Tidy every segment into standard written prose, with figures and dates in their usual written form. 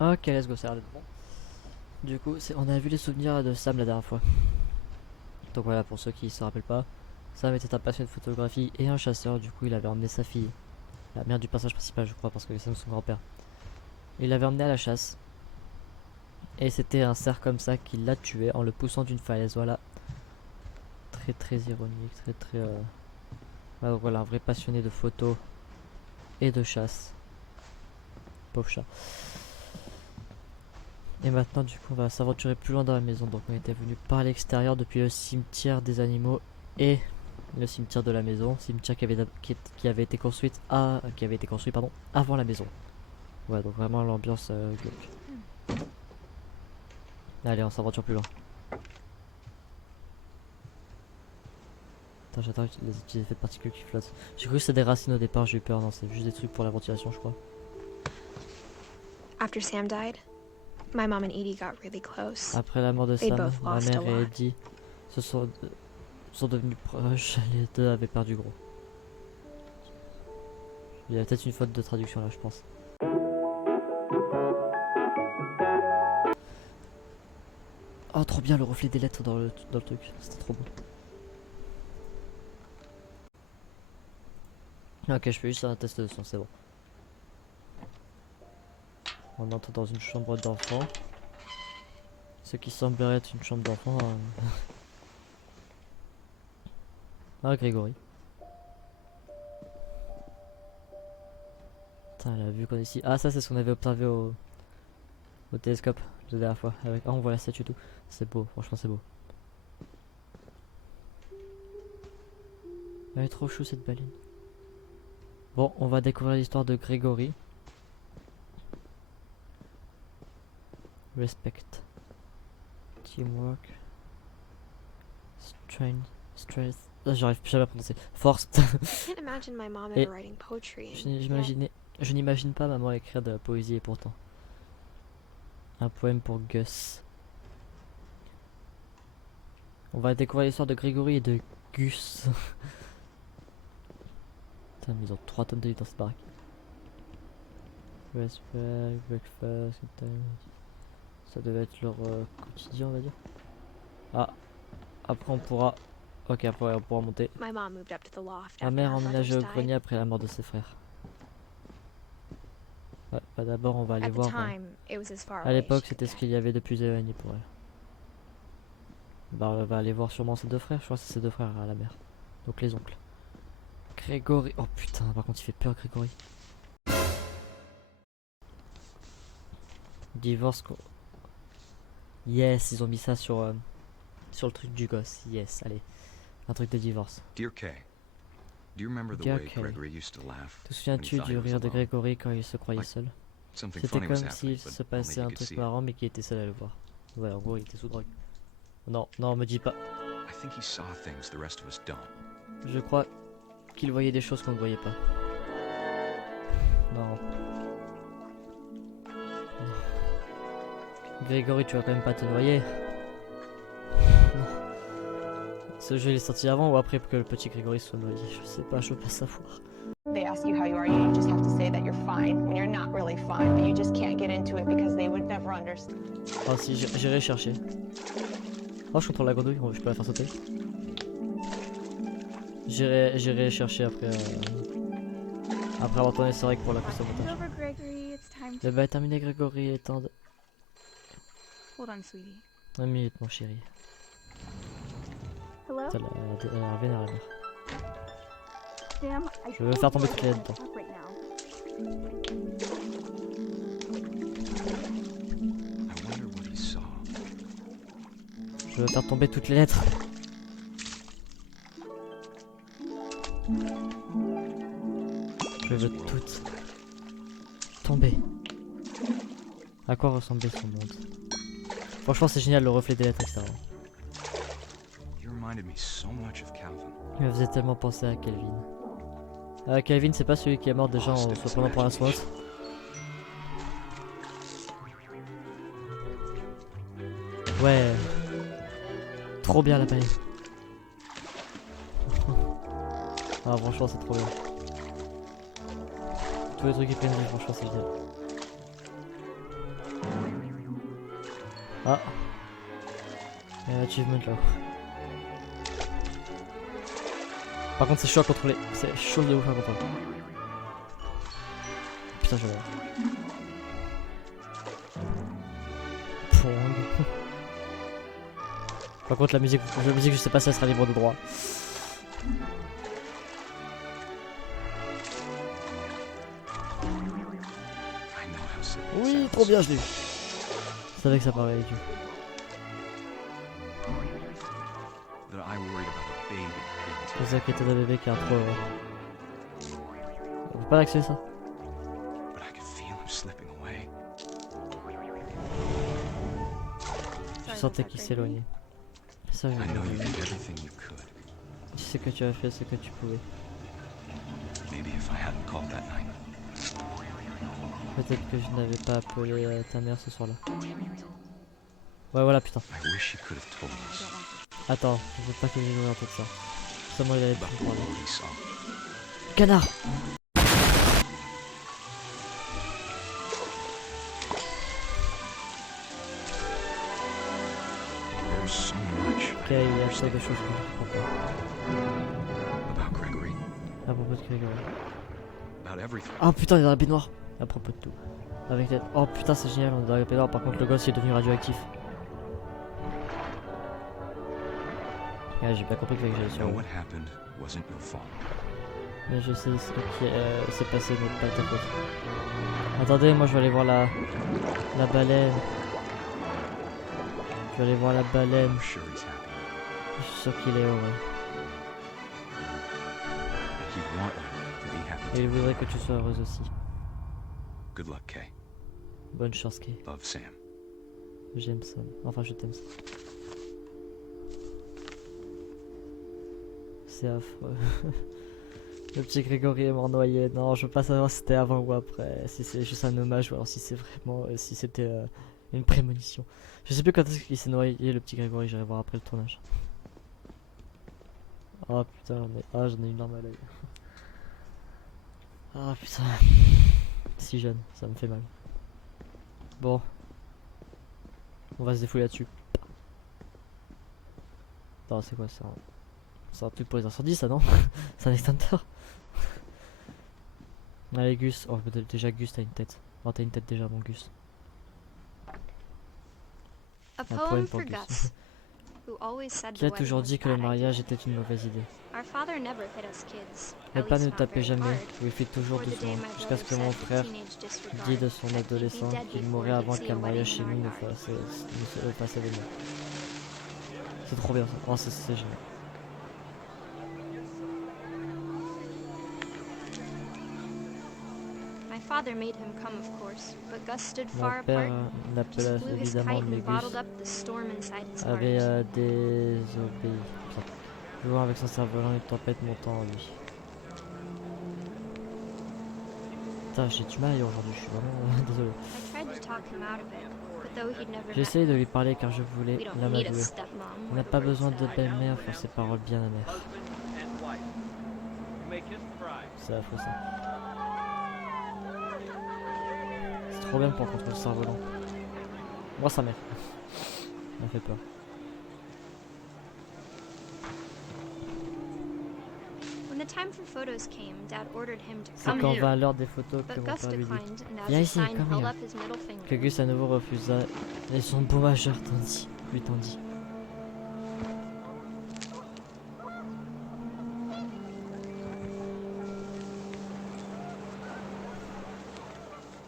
Ok, let's go, ça a l'air d'être bon. Du coup, on a vu les souvenirs de Sam la dernière fois. Donc voilà, pour ceux qui se rappellent pas, Sam était un passionné de photographie et un chasseur. Du coup, il avait emmené sa fille, la mère du personnage principal, je crois, parce que c'est son grand-père. Il l'avait emmené à la chasse. Et c'était un cerf comme ça qui l'a tué en le poussant d'une falaise. Voilà. Très très ironique, très très... Ah, donc voilà, un vrai passionné de photos et de chasse. Pauvre chat. Et maintenant, du coup, on va s'aventurer plus loin dans la maison. Donc, on était venu par l'extérieur depuis le cimetière des animaux et le cimetière de la maison. Cimetière qui avait été construite qui avait été construit pardon, avant la maison. Ouais, donc vraiment l'ambiance glauque. Allez, on s'aventure plus loin. Attends, j'attends les petits effets de particules qui flottent. J'ai cru que c'était des racines au départ, j'ai eu peur. Non, c'est juste des trucs pour la ventilation, je crois. After Sam died, my mom and Edie got really close. Après la mort de They'd Sam, both ma lost a mère et lot. Eddie se sont devenus proches. Les deux avaient perdu gros. Il y a peut-être une faute de traduction là, je pense. Oh, trop bien le reflet des lettres dans le truc. C'était trop beau. Ok, je fais juste un test de son, c'est bon. On entre dans une chambre d'enfant. Ce qui semblerait être une chambre d'enfant. Ah, Grégory. Putain, la vue qu'on a ici. Ah, ça, c'est ce qu'on avait observé au télescope la dernière fois. Avec... Ah, on voit la statue et tout. C'est beau, franchement, c'est beau. Elle est trop chou cette baline. Bon, on va découvrir l'histoire de Grégory. Respect. Teamwork. Strength. J'arrive jamais à prononcer. Force. I can't imagine my mom Et ever writing poetry. je n'imagine pas maman écrire de la poésie et pourtant. Un poème pour Gus. On va découvrir l'histoire de Grégory et de Gus. Putain, mais ils ont 3 tonnes de livres dans cette baraque. Respect, breakfast, ça devait être leur quotidien, on va dire. Ah, après on pourra... Ok, après on pourra monter. My mom moved up to the loft Ma after mère her a emménagé brothers au died. grenier après la mort de ses frères. Ouais, bah d'abord on va aller At the voir... time, it was as far à away as l'époque she could c'était ce get. qu'il y avait de plus éloigné pour elle. Bah on va aller voir sûrement ses deux frères, je crois que c'est ses deux frères à la mère. Donc les oncles. Grégory... Oh putain, par contre il fait peur Grégory. Divorce... Yes, ils ont mis ça sur le truc du gosse. Yes, allez. Un truc de divorce. Dear Kay, do you remember the Dear way Kay. Gregory used to laugh Te when he souviens-tu thought he du was rire de alone? Grégory quand il se croyait seul? Something C'était funny was comme happening, s'il but se only passait he un could truc see it. marrant mais qu'il était seul à le voir. Ouais, en gros il était sous drogue. Non, non, me dis pas. I think he saw things the rest of us don't. Je crois qu'il voyait des choses qu'on ne voyait pas. Non. Grégory, tu vas quand même pas te noyer. Non. Ce jeu il est sorti avant ou après que le petit Grégory soit noyé? Je sais pas, je veux pas savoir. They ask you how you are, you just have to say that you're fine when you're not really fine, but you just can't get into it because they would never understand. Oh si, j'irai chercher. Oh, je contrôle la grenouille, je peux la faire sauter. J'irai chercher après après avoir tourné ce règle pour la course au montage. Le bail est terminé, Grégory, est temps de... Hold on, sweetie. 1 minute, mon chéri. Hello? Putain, la vénère, la mère. Sam, Je veux faire tomber toutes les lettres dedans. right now. I wonder what he saw. Je veux faire tomber toutes les lettres. Je veux toutes tomber. À quoi ressemblait son monde? Franchement, c'est génial le reflet des lettres, etc. You reminded me so much of Calvin. Il me faisait tellement penser à Kelvin. Kelvin, c'est pas celui qui est mort déjà en se prenant pour un SWAT. Ouais. Trop bien la palette. Ah, franchement, c'est trop bien. Tous les trucs qui prennent vie, franchement, c'est génial. Ah. Il y a un achievement là. Par contre c'est chaud à contrôler. C'est chaud de ouf à contrôler. Putain je vais voir. Par contre la musique je sais pas si elle sera libre de droit. I know how simple it Oui, sounds. trop bien je l'ai vu. Je savais que ça parlait avec Dieu. That I worried about a baby being C'est ça qui était d'un bébé qui a trop. On peut pas l'accéder ça. but I could feel him slipping away. Je sentais qu'il s'éloignait. Ça, I know you je... did everything you could. Tu sais que tu as fait ce que tu pouvais. Maybe if I hadn't called that night. Peut-être que je n'avais pas appelé ta mère ce soir-là. Ouais, voilà, putain. I wish you could have told us Attends, je veux pas que les gens entendent ça. Seulement il avait about plus the parler. load he saw. Canard! There's so much Ok, il y a trop de choses que je comprends pas. about Gregory, À propos de Grégory. about everything. Oh putain, il est dans la baignoire. À propos de tout. Avec les... Oh putain, c'est génial, on est dans la baignoire. Par contre, le gosse il est devenu radioactif. Ouais, j'ai pas compris que j'allais You sur know lui. what happened wasn't your fault. Mais je sais ce qui s'est passé, mais pas ta faute. Attendez, moi je vais aller voir la baleine. Je vais aller voir la baleine. I'm sure he's happy. Je suis sûr qu'il est heureux. He'd want you to be happy. Et il voudrait que tu sois heureuse aussi. Good luck, Kay. Bonne chance, Kay. Love, Sam. J'aime ça. Enfin, je t'aime ça. C'est affreux. Le petit Grégory est mort noyé. Non, je veux pas savoir si c'était avant ou après. Si c'est juste un hommage ou alors si c'est vraiment. Si c'était une prémonition. Je sais plus quand est-ce qu'il s'est noyé, le petit Grégory. J'irai voir après le tournage. Oh putain, j'en ai une larme à l'œil. Ah putain. Si jeune, ça me fait mal. Bon. On va se défouler là-dessus. Non, c'est quoi ça? C'est un truc pour les incendies, ça, non? C'est un extincteur. Allez, Gus. Oh, déjà, Gus, t'as une tête. Oh, t'as une tête déjà, mon Gus. A Un poem poème for pour Gus. Gus, who always said Qui the a wedding toujours was dit a que le bad mariage idea. était une mauvaise idée. Our father never hit us kids. Le At père least ne not tapait very jamais, hard. ou il fait toujours Before the day doucement, my jusqu'à ce que brother mon said frère teenage disregard, dit de son that he'd be adolescent dead qu'il before mourrait he'd avant see a qu'un mariage wedding chez in lui our ne yard. se fasse événement. C'est trop bien ça. Oh, c'est génial. My father made him come, of course, but Gus stood Mon far père apart. n'appela Just blew his évidemment, kite mais and bottled Gus up the storm inside his heart. avait désobéi. Putain. Jouant avec son cerf-volant, une tempête montant en lui. Putain, j'ai du mal aujourd'hui, je suis vraiment désolé. I tried to talk him out of it, but though he'd never J'ai met essayé de lui parler car je voulais we don't need a l'amadouer. stepmom. On n'a pas besoin de belle-mère pour ses paroles bien amères. C'est affreux ça. C'est trop bien pour contrôler le cerf-volant. Moi ça m'aide. Ça m'a fait peur. When the time for photos came, Dad ordered him to C'est come quand here, vint l'heure des photos que but mon Gus père lui dit declined, and as Viens a ici, sign come held here. up his middle que finger. Gus à nouveau refusa et son beau majeur lui tendit.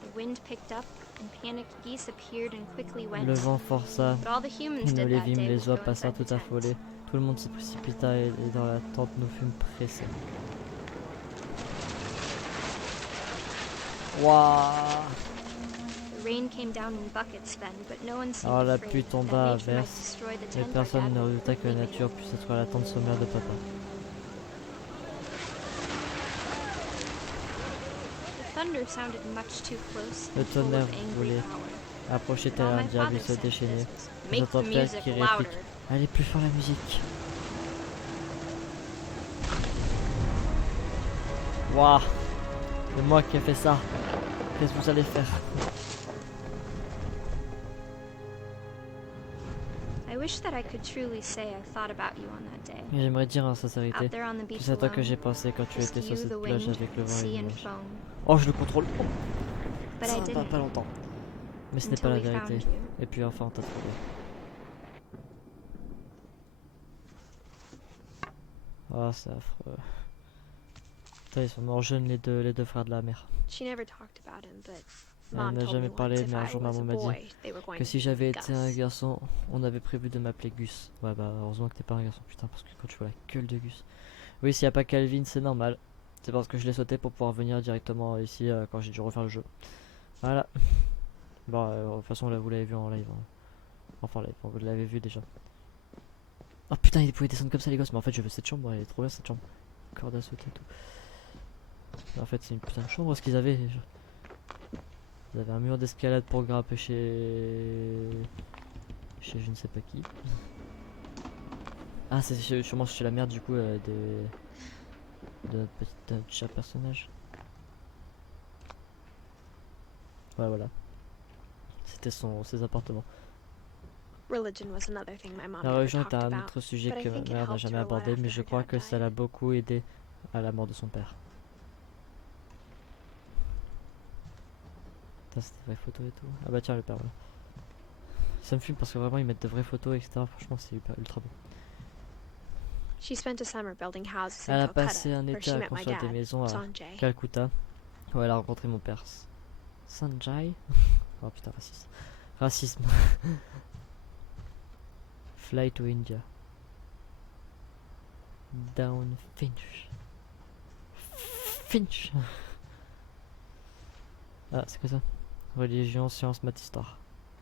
The wind picked up, and panicked geese appeared and quickly went. Le vent força, But all the humans nous did les that vîmes, day les was oies go passèrent inside the tout affolés. tent. Tout le monde se précipita et dans la tente nous fûmes pressés. Waouh! The rain came down in buckets then, but no one seemed Alors la afraid pluie that tomba à nature might verse, destroy the mais tent our personne dad ne would redouta que la quickly nature make. puisse détruire la tente sommaire de papa. The thunder sounded much too close Le and full tonnerre of angry voulait power. approcher But tel all un my diable father et se said to déchaîner. this was, Nous make the entend père music qui louder. réplique Allez plus fort la musique. Waouh! C'est moi qui ai fait ça. Qu'est-ce que vous allez faire? wish that I could truly say I thought about you on that day. Et j'aimerais dire en sincérité, Out there on the beach c'est à toi que j'ai alone. pensé quand tu Just étais sur you, cette the plage wind, avec le the vent et sea les and nuages. foam. Oh, je le contrôle. Oh, But ça I va didn't. pas longtemps. Mais ce n'est pas Until la we vérité. found you. Et puis enfin, on t'a trouvé. Ah, c'est affreux. Putain, ils sont morts jeunes les deux frères de la mère. She never talked about him, but Elle Mom n'a told jamais me parlé, once if mais un I jour was a maman m'a dit boy, they were going que to si name j'avais me été un Gus. garçon, on avait prévu de m'appeler Gus. Ouais, bah heureusement que t'es pas un garçon, putain, parce que quand tu vois la gueule de Gus. Oui, s'il n'y a pas Calvin, c'est normal. C'est parce que je l'ai sauté pour pouvoir venir directement ici quand j'ai dû refaire le jeu. Voilà. Bon, de toute façon, là, vous l'avez vu en live. Hein. Enfin, live, vous l'avez vu déjà. Oh putain, ils pouvaient descendre comme ça, les gosses. Mais en fait, je veux cette chambre, elle est trop bien cette chambre. Corde à sauter et tout. Mais en fait, c'est une putain de chambre ce qu'ils avaient. Ils avaient un mur d'escalade pour grimper chez je ne sais pas qui. Ah, c'est sûrement chez la mère du coup de notre cher personnage. Ouais, voilà. C'était ses appartements. Religion was another thing my mom La never religion est talked un about. autre sujet but I que ma think it mère n'a helped jamais her a lot abordé, mais after je her crois dad que ça l'a died. beaucoup aidé à la mort de son père. Putain, c'est des vraies photos et tout. Ah bah tiens, le père, voilà. Ça me fume parce que vraiment ils mettent de vraies photos, etc. Franchement, c'est ultra beau. She spent a summer building houses Elle in a passé Calcutta, un where été she à met my construire des dad, maisons à Sanjay. Calcutta, où elle a rencontré mon père. Sanjay. Oh putain, raciste. Racisme. Fly to India. Down Finch. Finch. Ah, c'est quoi ça? Religion, sciences, maths, histoire.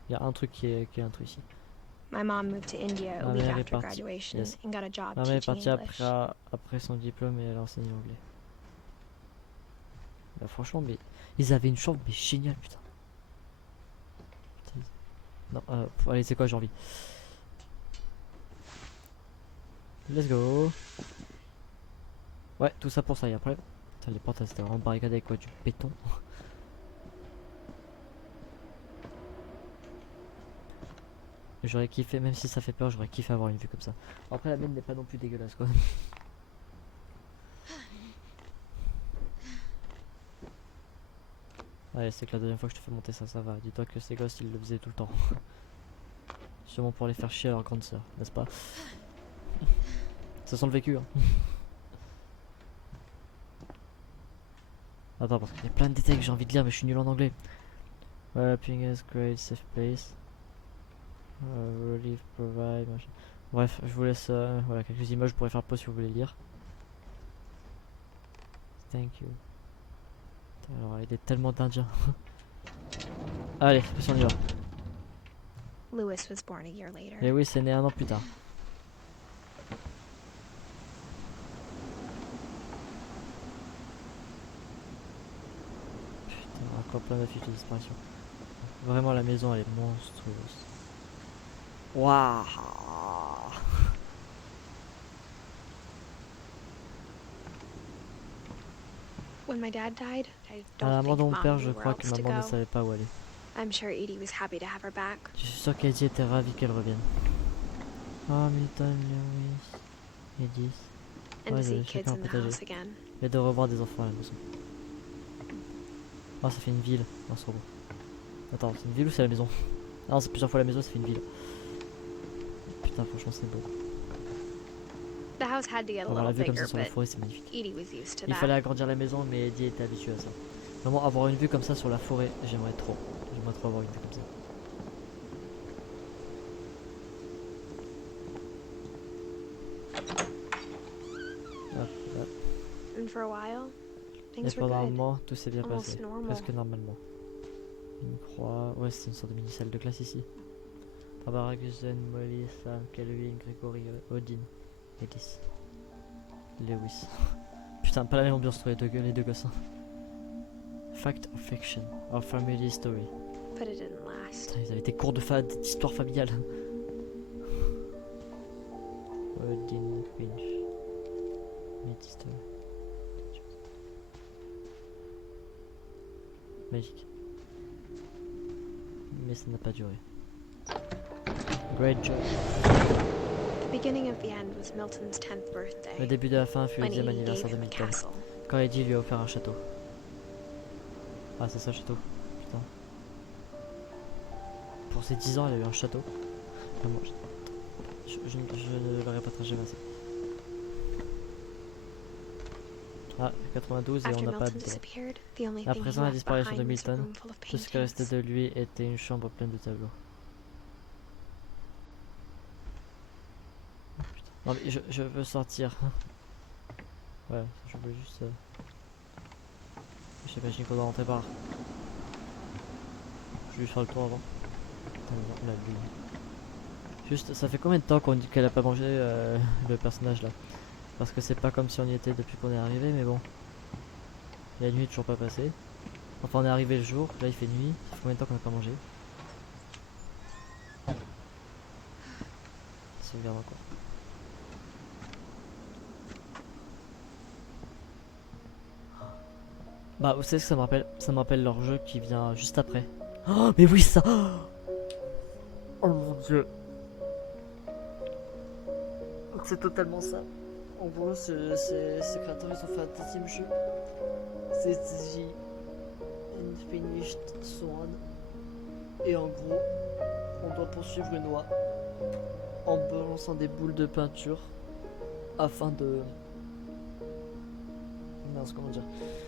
Il y a un truc qui est un truc ici. My mom moved to India a Ma week mère est after partie, graduation yes. and got a job Maman est teaching partie English. après son diplôme et elle enseigne l'anglais. Bah franchement, mais ils avaient une chambre mais géniale, putain. Non, allez, c'est quoi, j'ai envie. Let's go. Ouais, tout ça pour ça. Et après, putain, les portes, c'était vraiment barricadé avec quoi, du béton. J'aurais kiffé, même si ça fait peur, j'aurais kiffé avoir une vue comme ça. Après, la mienne n'est pas non plus dégueulasse, quoi. Ouais, c'est que la deuxième fois que je te fais monter ça, ça va. Dis-toi que ces gosses, ils le faisaient tout le temps. Sûrement pour les faire chier à leur grande sœur, n'est-ce pas? Ça sent le vécu, hein. Attends, parce qu'il y a plein de détails que j'ai envie de lire, mais je suis nul en anglais. Wrapping is great, safe place. Relief, provide, machin. Bref, je vous laisse voilà, quelques images, je pourrais faire pause si vous voulez lire. Thank you. Alors, il y a tellement d'indiens. Allez, on y va. Lewis was born a year later. Et oui, c'est né un an plus tard. Putain, encore plein d'affiches de disparition. Vraiment, la maison, elle est monstrueuse. Waouh! When my dad died, I À la don't mort de think mon Mom père, knew je where crois que else to maman ne go. savait pas où aller. I'm sure Edie was happy to have her back. Je suis sûr qu'Eddie était ravie qu'elle revienne. Oh, Milton, Lewis, Edith. And Ouais, to see chacun kids in the partagé. house again. Et de revoir des enfants à la maison. Oh, ça fait une ville. Non, c'est trop beau. Attends, c'est une ville ou c'est la maison? Non, c'est plusieurs fois la maison, ça fait une ville. Putain, franchement, c'est beau. The house had to get a Avoir la little vue comme ça bigger, sur la but forêt, c'est magnifique. Edie was used to Il fallait that. agrandir la maison, mais Eddie était habitué à ça. Vraiment, avoir une vue comme ça sur la forêt, j'aimerais trop. J'aimerais trop avoir une vue comme ça. Hop, là. And for a while, Et things were pendant un good. moment, tout s'est bien Almost passé. normal. Presque normalement. Une croix. Ouais, c'est une sorte de mini-salle de classe ici. Barbara, Guzan, Molly, Sam, Kelvin, Gregory, Odin, Edith, Lewis. Putain, pas la même ambiance entre les deux gosses. Hein. Fact or fiction, or family story. But it didn't last. Putain, ils avaient des cours d'histoire familiale. Odin, Finch. Mid-story. Magique. Mais ça n'a pas duré. Great job. The beginning of the end was Milton's 10th birthday. Le début de la fin fut le When 10e Edie anniversaire gave de him a Milton. castle. Quand Eddie lui a offert un château. Ah, c'est ça, le château. Putain. Pour ses 10 ans, elle a eu un château. Vraiment, je ne le répéterai jamais assez. Ah, 92 et After on n'a pas Milton de... disappeared, the only À thing he présent, la left disparition de behind was a Milton, room full of tout ce qui restait paintings. de lui était une chambre pleine de tableaux. Oh, putain. Non mais je veux sortir. Ouais, je veux juste... J'imagine qu'on doit rentrer par... Je vais lui faire le tour avant. Putain, on l'a vu. Juste, ça fait combien de temps qu'elle a pas mangé le personnage là? Parce que c'est pas comme si on y était depuis qu'on est arrivé, mais bon. La nuit est toujours pas passée. Enfin, on est arrivé le jour, là il fait nuit. Ça fait combien de temps qu'on a pas mangé? Sauvegarde encore. Bah, vous savez ce que ça me rappelle? Ça me rappelle leur jeu qui vient juste après. Oh, mais oui, ça! Oh mon dieu! C'est totalement ça. En gros, ces créateurs, ils ont fait un deuxième jeu. C'est The Unfinished Swan. Et en gros, on doit poursuivre une oie en balançant des boules de peinture afin de... Mince, comment dire?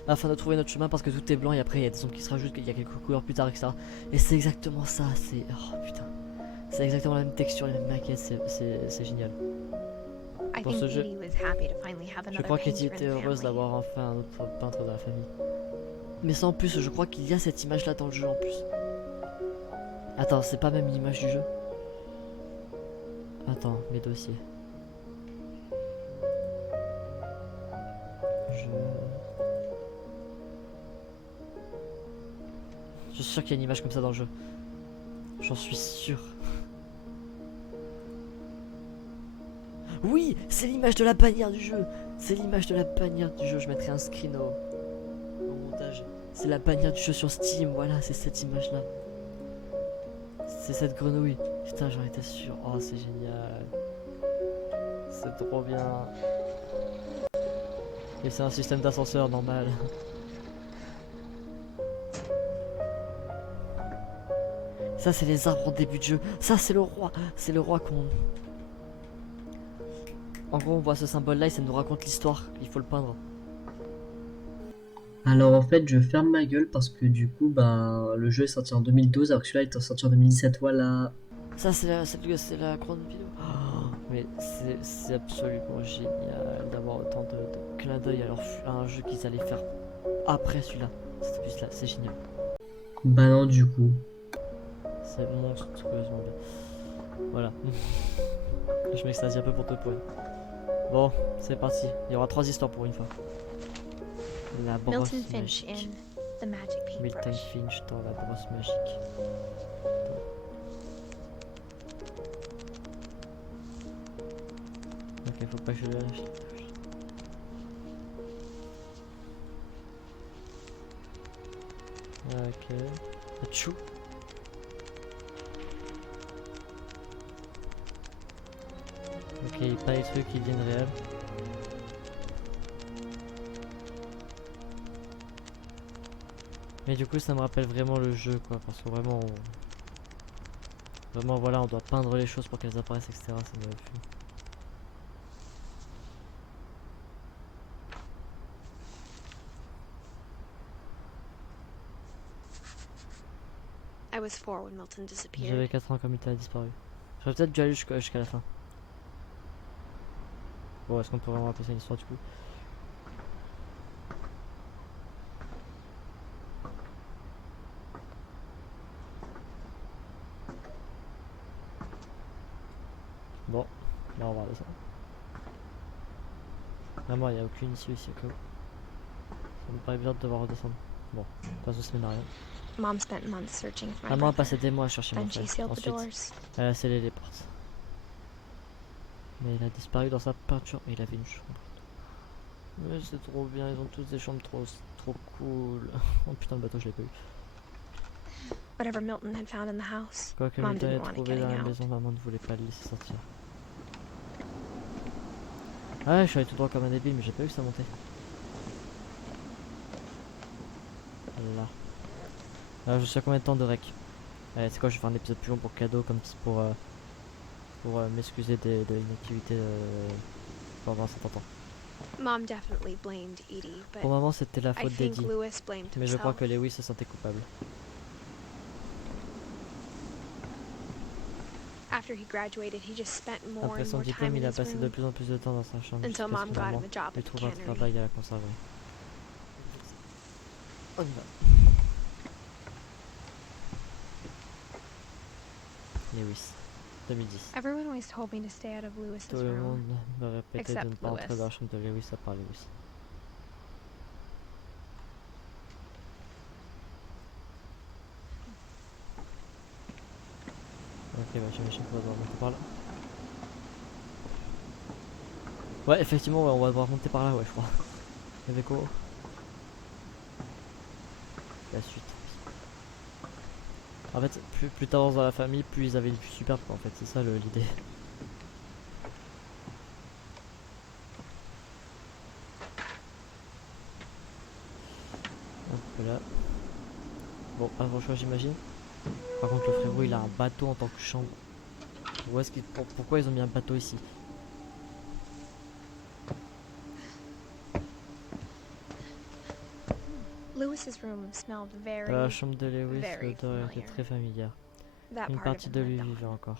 Afin de trouver notre chemin parce que tout est blanc et après il y a des ombres qui se rajoutent, il y a quelques couleurs plus tard, etc. Et c'est exactement ça, c'est... Oh putain. C'est exactement la même texture, les mêmes maquettes, c'est génial. I Pour think ce jeu, Edie was happy to finally have je another crois qu'Eddie painter in était the heureuse family. d'avoir enfin un autre peintre dans la famille. Mais ça en plus, je crois qu'il y a cette image là dans le jeu en plus. Attends, c'est pas même l'image du jeu? Attends, mes dossiers. Je suis sûr qu'il y a une image comme ça dans le jeu. J'en suis sûr. Oui, c'est l'image de la bannière du jeu. C'est l'image de la bannière du jeu. Je mettrai un screen au montage. C'est la bannière du jeu sur Steam. Voilà, c'est cette image là. C'est cette grenouille. Putain, j'en étais sûr. Oh, c'est génial. C'est trop bien. Et c'est un système d'ascenseur normal. Ça, c'est les arbres en début de jeu. Ça, c'est le roi. C'est le roi qu'on... En gros, on voit ce symbole-là et ça nous raconte l'histoire. Il faut le peindre. Alors en fait, je ferme ma gueule parce que du coup, ben, le jeu est sorti en 2012 alors que celui-là est sorti en 2017. Voilà. Ça, c'est la grande vidéo. Oh, mais c'est absolument génial d'avoir autant de clins d'œil à un jeu qu'ils allaient faire après celui-là. Cet opus-là, c'est génial. Bah non, du coup. C'est monstrueusement bien. Voilà. Je m'extasie un peu pour te point. Bon, c'est parti. Il y aura 3 histoires pour une fois. La brosse Milton Finch magique. in The Magic Milton Paintbrush. Finch dans la brosse magique. Ok, faut pas que je le lâche. Ok. Tchou. Ok, pas les trucs qui deviennent réels. Mais du coup ça me rappelle vraiment le jeu quoi, parce que vraiment vraiment voilà, on doit peindre les choses pour qu'elles apparaissent, etc. Ça me fume. I was 4 when Milton J'avais disappeared. 4 ans quand Milton a disparu. J'aurais peut-être dû aller jusqu'à la fin. Bon, est-ce qu'on peut vraiment appeler ça une histoire du coup? Bon, là on va regarder ça. Vraiment, il n'y a aucune issue ici au cas où. Ça me paraît bizarre de devoir redescendre. Bon, de toute façon, ça mène à rien. Mom spent months searching for my Maman a brother. passé des mois à chercher mon Then she frère. sealed the Ensuite, doors. elle a scellé les portes. Mais il a disparu dans sa peinture et il avait une chambre. Mais c'est trop bien, ils ont tous des chambres trop cool. Oh putain, le bateau, je l'ai pas eu. whatever Milton had found in the house. Quoi que Mom Milton ait didn't want it trouvé dans getting la out. maison, maman ne voulait pas le laisser sortir. Ouais, je suis allé tout droit comme un débile, mais j'ai pas vu que ça montait. Là. Alors, je suis à combien de temps de rec? Allez, c'est quoi, je vais faire un épisode plus long pour cadeau, comme pour m'excuser de l'inactivité pendant un certain temps. Mom definitely blamed Edie, but Pour maman, c'était la I faute think d'Eddie, Lewis blamed mais je crois himself. que Lewis se sentait coupable. After he graduated, he just spent more Après and son more time diplôme, in il a his passé de room plus en plus de temps dans sa chambre until jusqu'à ce Mom que got maman him a job lui at the trouve un cannery. travail à la conserverie. On y va. Lewis, 2010. Everyone always told me to stay out of Lewis's Tout le room. monde me répétait de Except ne pas entrer Lewis. dans la chambre de Lewis à part Lewis. Ok, bah j'imagine qu'on va devoir monter par là. Ouais, effectivement, ouais, on va devoir monter par là, ouais, je crois. Avec quoi? La suite. En fait, plus t'avances dans la famille, plus ils avaient une vue superbe, quoi, en fait, c'est ça l'idée. Hop là. Bon, pas grand choix, j'imagine. Par contre, le frérot, il a un bateau en tant que chambre. Où est-ce qu'il... Pourquoi ils ont mis un bateau ici? Lewis's room smelled very. Dans la chambre de Lewis, very l'odeur était familiar. très familière. That Une part of partie him de lui lived on. vivait encore.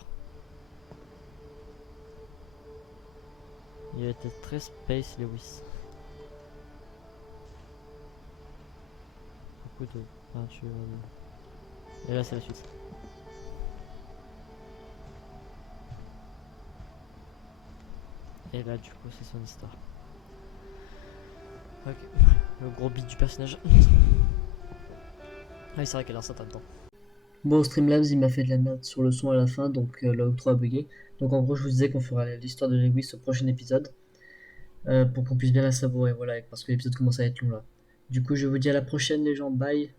Il était très space, Lewis. Beaucoup de peinture. Et là, c'est la suite. Et là, du coup, c'est son histoire. Ok. Le gros beat du personnage. Ah, c'est vrai qu'elle est enceinte en même temps. Bon, Streamlabs, il m'a fait de la merde sur le son à la fin, donc l'outro a bugué. Donc en gros, je vous disais qu'on fera l'histoire de Lewis au prochain épisode, pour qu'on puisse bien la savourer, voilà, parce que l'épisode commence à être long là. Du coup, je vous dis à la prochaine les gens, bye!